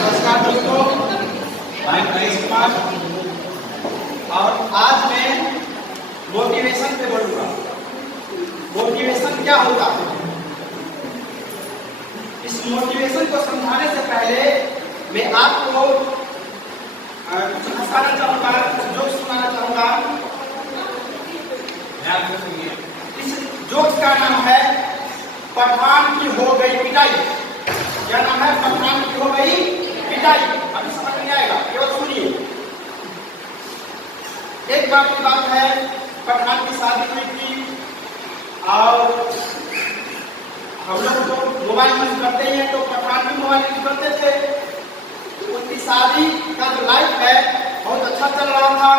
नमस्कार दोस्तों, मैं मनीष कुमार और आज मैं मोटिवेशन पे बोलूँगा। मोटिवेशन क्या होता है? इस मोटिवेशन को समझाने से पहले मैं आपको कुछ हंसाना चाहूँगा, कुछ जोक सुनाना चाहूँगा। इस जोक का नाम है पठान की हो गई पिटाई। क्या नाम है? पठान की हो गई पिटाई। अभी समझ नहीं आएगा, केवल सुनिए। एक बार की बात है, पठान की शादी हुई थी और हम लोग तो मोबाइल यूज करते ही हैं, तो पठान भी मोबाइल यूज करते थे। उनकी शादी का जो लाइफ है बहुत अच्छा चल रहा था।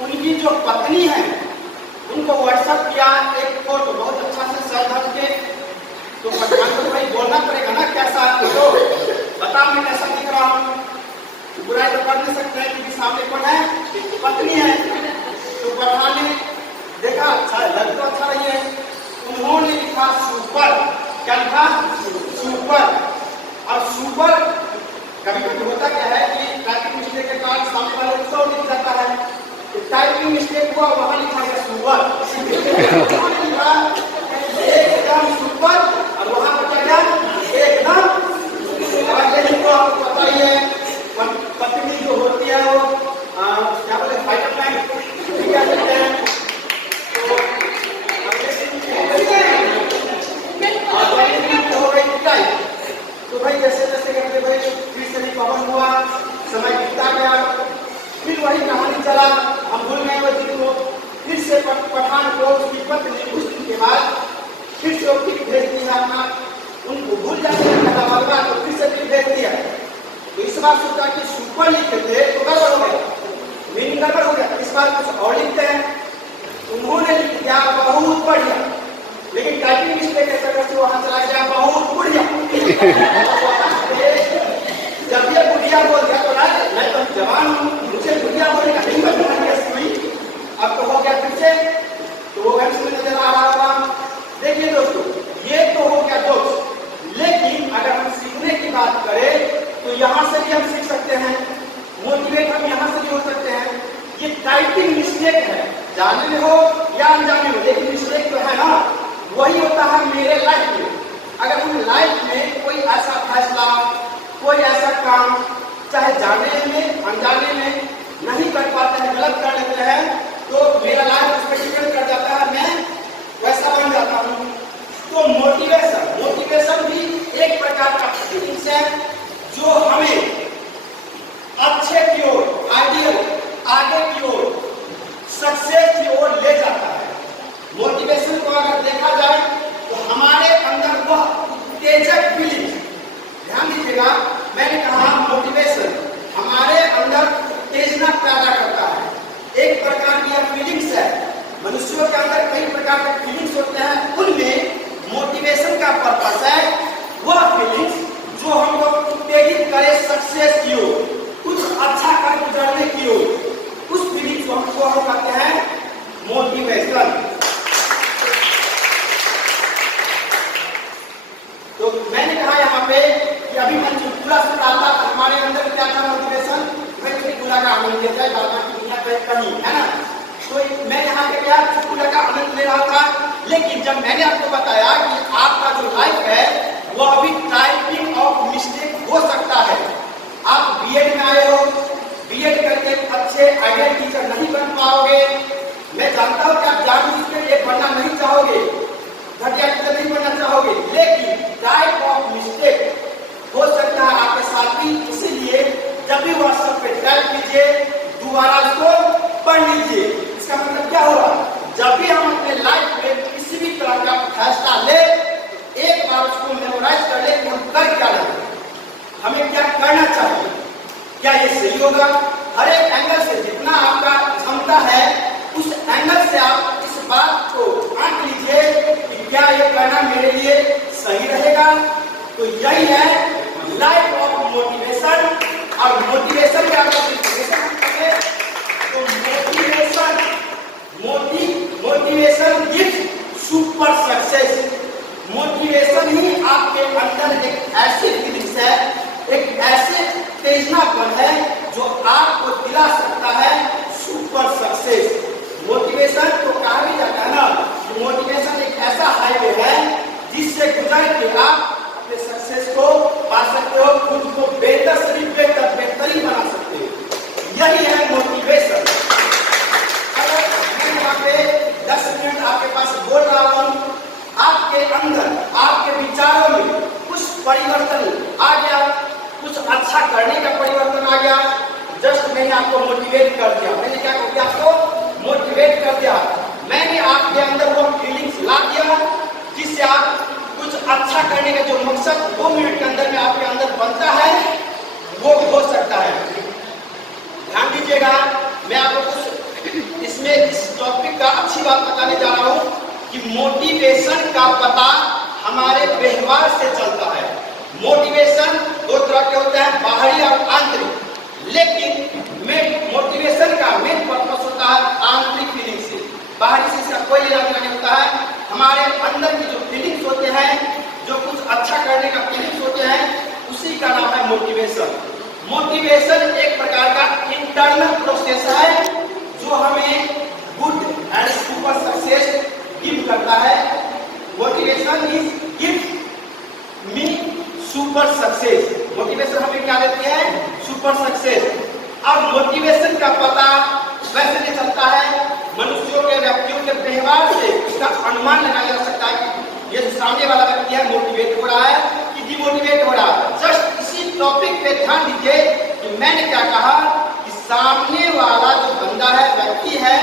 उनकी जो पत्नी है उनको व्हाट्सएप किया एक फोटो बहुत अच्छा से सर ढक के। तो पठान को भाई बोलना पड़ेगा ना, कैसा फोटो बता, मैं कैसा दिख रहा हूँ। बुराई तो कर नहीं सकते हैं क्योंकि सामने कौन है? पत्नी है। तो पठान ने देखा अच्छा लग तो अच्छा नहीं है, उन्होंने लिखा सुपर। क्या लिखा? सुपर। और सुपर कभी कभी होता क्या है कि टाइपिंग मिस्टेक के कारण सामने वाले को लिख जाता है। टाइपिंग मिस्टेक हुआ, वहां लिखा गया सुपर। एकदम सुपर और वहां पर क्या गया? एकदम। यही तो आपको पता ही है, पत्नी जो होती है वो क्या बोले फाइटर प्लान क्या कहते हैं। तो हो गई पिटाई। तो भाई जैसे जैसे करते भाई फिर से रिकवर हुआ, समय बीतता गया, फिर वही कहानी चला, हम भूल गए वो चीज को। फिर से पठान को उसकी पत्नी कुछ दिन के बाद फिर से ओटीपी भेज दिया अपना, उनको भूल जाते हैं तो फिर से भेज दिया। तो इस बार सोचा कि सुपर लिखते थे तो गड़बड़ हो गया, मीनिंग गड़बड़ हो गया, इस बार कुछ और लिखते हैं। उन्होंने लिख दिया बहुत बढ़िया, लेकिन टाइपिंग मिस्टेक ऐसा करके वहां चला गया बहुत बढ़िया। जब ये बुढ़िया बोल दिया तो मैं तो जवान हूँ, मुझे बुढ़िया बोलने का नहीं पता हुई। अब तो हो गया फिर से, तो वो घर से नजर आ रहा होगा। देखिए दोस्तों, ये तो हो गया दोस्त, लेकिन अगर हम सीखने की बात करें तो यहाँ से भी हम सीख सकते हैं, मोटिवेट हम यहाँ से भी हो सकते हैं। ये टाइपिंग मिस्टेक है, जाने में हो या अनजाने में, लेकिन मिस्टेक तो है ना। वही होता है मेरे लाइफ में। अगर हम लाइफ में कोई ऐसा फैसला, कोई ऐसा काम, चाहे जाने में अनजाने में नहीं कर पाते हैं, गलत कर लेते हैं, तो मेरा लाइफ उस पर डिपेंड कर जाता है, मैं वैसा बन जाता हूँ। तो मोटिवेशन भी एक प्रकार का फीलिंग्स है जो हमें अच्छे की ओर, आइडियल, आगे की ओर, सक्सेस की ओर ले जाता है। मोटिवेशन को अगर देखा जाए तो हमारे अंदर वह उत्तेजक फीलिंग, ध्यान दीजिएगा, मैंने कहा मोटिवेशन हमारे अंदर उत्तेजना पैदा करता है। एक प्रकार की यह फीलिंग्स है। मनुष्यों के अंदर कई प्रकार के फीलिंग्स होते हैं, उनमें मोटिवेशन का पर्पस है वह फीलिंग्स जो हमको उत्तेजित करे सक्सेस की ओर, कुछ अच्छा कर गुजरने की ओर। उस फीलिंग्स को हम कहते हैं मोटिवेशन। तो मैंने कहा यहाँ पे कि अभी मैं चुटकुला से डालता था, हमारे अंदर क्या था मोटिवेशन, मैं चुटकुला का आनंद लेता है, बात की दुनिया कहीं है ना। तो मैं यहाँ पे क्या चुटकुला का आनंद ले रहा था, लेकिन जब मैंने आपको बताया कि आपका जो लाइफ है वह अभी टाइपिंग ऑफ मिस्टेक हो सकता है। आप बीएड में आए हो, बीएड करके अच्छे आइडियल टीचर नहीं बन पाओगे। मैं जानता हूँ कि आप जानबूझकर ये बनना नहीं चाहोगे, घटिया टीचर नहीं बनना चाहोगे, लेकिन टाइप ऑफ मिस्टेक हो सकता है आपके साथ ही। इसीलिए जब भी व्हाट्सएप पे टाइप कीजिए, दोबारा उसको पढ़ लीजिए। इसका मतलब क्या होगा? जब भी हम अपने लाइफ में किसी भी तरह का फैसला ले, एक बार उसको मेमोराइज कर ले कि हम कर क्या रहे हैं, हमें क्या करना चाहिए, क्या ये सही होगा। हर एक एंगल से जितना आपका क्षमता है उस एंगल से आप इस बात को आंक लीजिए कि क्या ये करना मेरे लिए सही रहेगा। तो यही है लाइफ ऑफ मोटिवेशन। और मोटिवेशन का motivation gives super success. Motivation ही आपके अंदर एक ऐसी फीलिंग्स है, एक ऐसी उत्तेजनापन है जो आपको दिला सकता है सुपर सक्सेस। मोटिवेशन तो कहा भी जाता है ना कि मोटिवेशन एक ऐसा हाईवे है जिससे गुजर के आप अपने सक्सेस को पा सकते हो, खुद को बेहतर से बेहतरीन बना सकते हो। यही है मोटिवेशन। अगर मैं यहाँ पे 10 मिनट आपके पास बोल रहा हूँ, आपके अंदर आपके विचारों में कुछ परिवर्तन आ गया, कुछ अच्छा करने का परिवर्तन आ गया, जस्ट मैंने आपको मोटिवेट कर दिया। मैंने क्या कर दिया? आपको मोटिवेट कर दिया। मैंने आपके अंदर वो फीलिंग्स ला दिया जिससे आप कुछ अच्छा करने का जो मकसद 2 मिनट के अंदर में आपके अंदर बनता है वो हो सकता है। ध्यान दीजिएगा, मैं आपको कुछ इसमें इस टॉपिक का अच्छी बात बताने जा रहा हूँ कि मोटिवेशन का पता हमारे व्यवहार से चलता है। मोटिवेशन 2 तरह के होते हैं, बाहरी और आंतरिक। लेकिन मोटिवेशन का मेन पर्पस होता है आंतरिक फीलिंग से। बाहरी से इसका कोई लेना देना नहीं होता है। हमारे अंदर की जो फीलिंग्स होते हैं, जो कुछ अच्छा करने का फीलिंग्स होते हैं, उसी का नाम है मोटिवेशन। मोटिवेशन एक प्रकार का इंटरनल प्रोसेस है जो हमें good and super success give करता है। Motivation is give me super success. Motivation हमें क्या देती है? Super success. और मोटिवेशन का पता वैसे नहीं चलता है, मनुष्यों के व्यक्तियों के व्यवहार से इसका अनुमान लगाया जा सकता है कि ये जो सामने वाला व्यक्ति है मोटिवेट हो रहा है कि डिमोटिवेट हो रहा है। जस्ट इसी टॉपिक पे ध्यान दीजिए कि मैंने क्या कहा कि सामने वाला जो बंदा है, व्यक्ति है,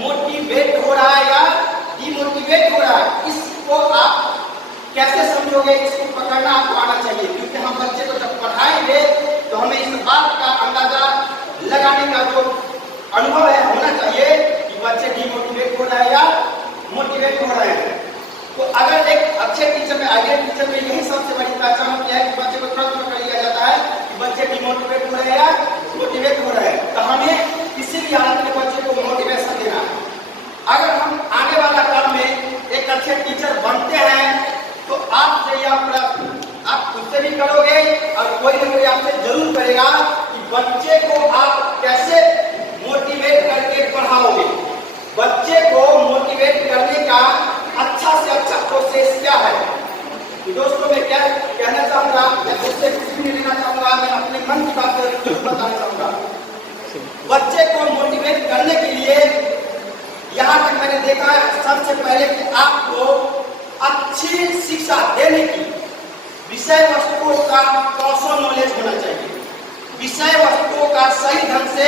मोटिवेट हो रहा है या डिमोटिवेट हो रहा है। इसको आप कैसे समझोगे? इसको पकड़ना आपको आना चाहिए, क्योंकि हम बच्चे को जब पढ़ाएंगे तो हमें इस बात का अंदाजा लगाने का जो अनुभव है होना चाहिए कि बच्चे डिमोटिवेट हो रहा है या मोटिवेट हो रहे हैं। तो अगर एक अच्छे टीचर में, आइडियल टीचर में यही सबसे बड़ी पहचान होती है कि बच्चे को तुरंत पकड़ लिया जाता है कि बच्चे डिमोटिवेट हो रहे हैं या मोटिवेट हो रहे हैं। तो हमें किसी भी हालत में बच्चे को मोटिवेशन देना है। अगर हम आने वाला काल में एक अच्छे टीचर बनते हैं तो आपसे यह प्रश्न आप उससे भी करोगे और कोई ना कोई आपसे जरूर करेगा कि बच्चे को आप कैसे मोटिवेट करके पढ़ाओगे। बच्चे को मोटिवेट करने का अच्छा से अच्छा प्रोसेस क्या है? तो दोस्तों मैं क्या कहना चाहूंगा, मैं उससे कुछ भी लेना चाहूंगा, मैं अपने मन की बात बताना चाहूंगा। बच्चे को मोटिवेट करने के लिए यहाँ तक मैंने देखा है सबसे पहले कि आपको अच्छी शिक्षा देने की विषय वस्तुओं का कौशल नॉलेज होना चाहिए। विषय वस्तुओं का सही ढंग से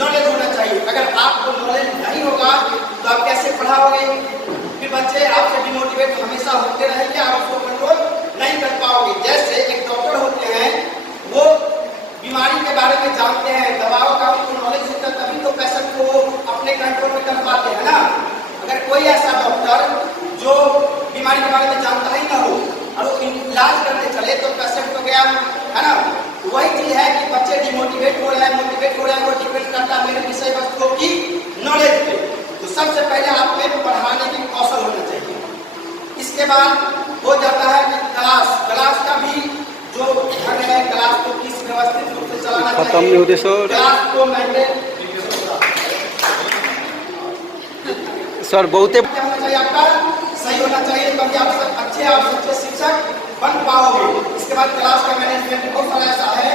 नॉलेज होना चाहिए। अगर आपको नॉलेज नहीं होगा तो आप कैसे पढ़ाओगे? फिर बच्चे आपसे डिमोटिवेट हमेशा होते रहेंगे, आप उसको कंट्रोल नहीं कर पाओगे। जैसे एक डॉक्टर होते हैं, वो बीमारी के बारे में जानते हैं, दवाओं का उनको नॉलेज होता है, तभी तो पेशेंट को अपने कंट्रोल में कर पाते हैं ना। अगर कोई ऐसा डॉक्टर जो बीमारी के बारे में जानता ही ना हो और वो इलाज करने चले तो पेशेंट तो गया, है ना। वही चीज है कि बच्चे डिमोटिवेट हो रहे हैं, मोटिवेट हो रहे हैं, वो डिपेंड करता है मेरे विषय वस्तुओं की नॉलेज पे। तो सबसे पहले आप में पढ़ाने की कौशल होना चाहिए। इसके बाद हो जाता है कि क्लास का भी जो ढंग है, क्लास को किस व्यवस्थित रूप से चलाना चाहिए, क्लास को मेंटेन सर बहुत होना चाहिए, आपका सही होना चाहिए, तभी आप सच्चे शिक्षक बन पाओगे। इसके बाद क्लास का मैनेजमेंट बहुत सारा ऐसा है,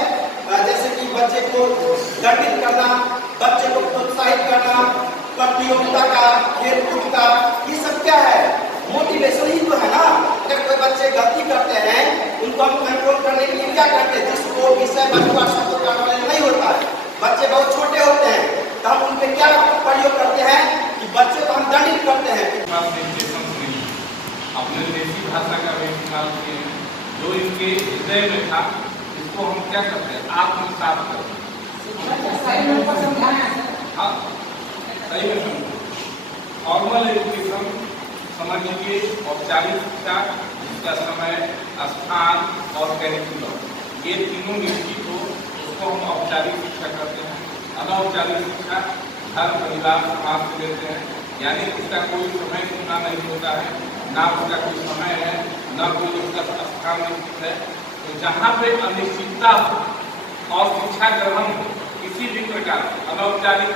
जैसे कि बच्चे को दंडित करना, बच्चे को प्रोत्साहित करना, प्रतियोगिता का, खेल कूद का, ये सब क्या है? मोटिवेशन ही तो है ना। अगर कोई बच्चे गलती करते हैं उनको हम कंट्रोल करने के लिए क्या करते हैं? जिसको विषय वस्तु शब्दों का नॉलेज नहीं होता है, बच्चे बहुत छोटे होते हैं, तो हम उनपे क्या प्रयोग करते हैं कि बच्चे को हम दंडित करते हैं। अपने देसी भाषा का भी इस्तेमाल किए हैं, जो इनके हृदय में था इसको हम क्या करते हैं? आत्मसात करते हैं। हाँ, सही में फॉर्मल एजुकेशन समझ लीजिए, औपचारिक शिक्षा जिसका समय, स्थान और करिकुलम ये तीनों निश्चित हो उसको हम औपचारिक शिक्षा करते हैं। अनौपचारिक शिक्षा हर परिवार समाज से लेते हैं, यानी उसका कोई समय सीमा नहीं होता है, ना उसका कोई समय है, ना कोई उसका स्थान निश्चित है। तो जहाँ पे अनिश्चितता हो और शिक्षा ग्रहण किसी भी प्रकार अनौपचारिक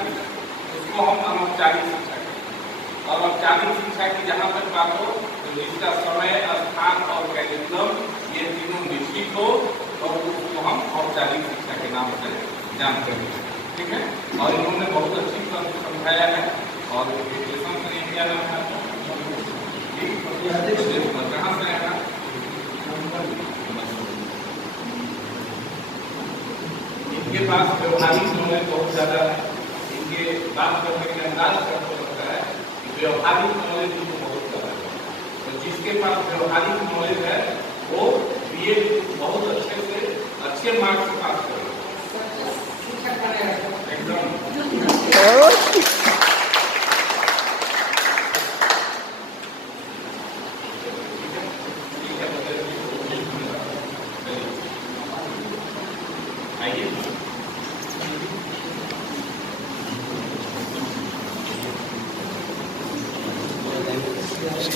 उसको हम अनौपचारिक शिक्षा कहते हैं। और औपचारिक शिक्षा की जहाँ तक बात हो तो जिसका समय, स्थान और कैरिकुलम ये तीनों निश्चित हो तो उसको हम औपचारिक शिक्षा के नाम से जानते हैं। ठीक है, और इन्होंने बहुत अच्छी तरह से समझाया है। और एजुकेशन से क्या नाम है आपका? कहाँ से आएगा? इनके पास व्यवहारिक नॉलेज बहुत ज़्यादा है। इनके बात करने के अंदाज करते लगता है कि व्यवहारिक नॉलेज इनको बहुत ज़्यादा है। तो जिसके पास व्यवहारिक नॉलेज है वो बीए बहुत अच्छे से अच्छे मार्क्स से पास करेगा एकदम।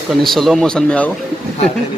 कहीं स्लो मोशन में आओ।